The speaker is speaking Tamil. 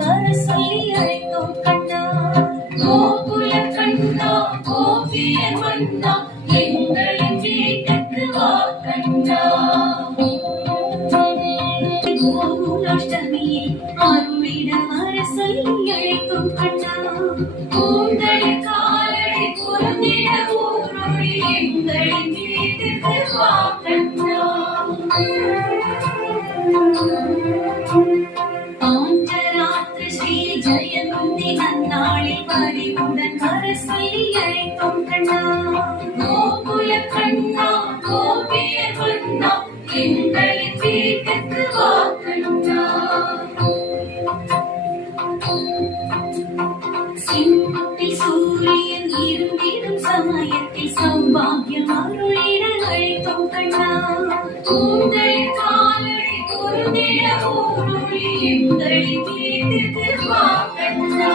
வர சொல்லி அழைத்தோம் கண்ணா. கோகுல கண்ணா, கோபியர் மன்னா, எங்களின் வீட்டுக்கு வா கண்ணா. கோகுலாஷ்டமியில் அருளிட வர சொல்லி அழைத்தோம் கண்ணா. கூந்தல் காலடி புறந்திட ஊரொழி எங்களின் வீட்டுக்கு வா கண்ணா. ஸ்ரீ ஜெயந்தி நன்னாளில் பரிவுடன் வர சொல்லி அழைத்தோம் கண்ணா. கோகுல கண்ணா, கோபியர் மன்னா, எங்களின் வீட்டுக்கு வா கண்ணா. சிம்மத்தில் சூரியன் இருந்திடும் சமயத்தில் சௌபாகியம் அருளிட அழைத்தோம் கண்ணா. கூந்தல் காலடி பொருந்திட ஊரொழி எங்களின் வீட்டுக்கு வா கண்ணா.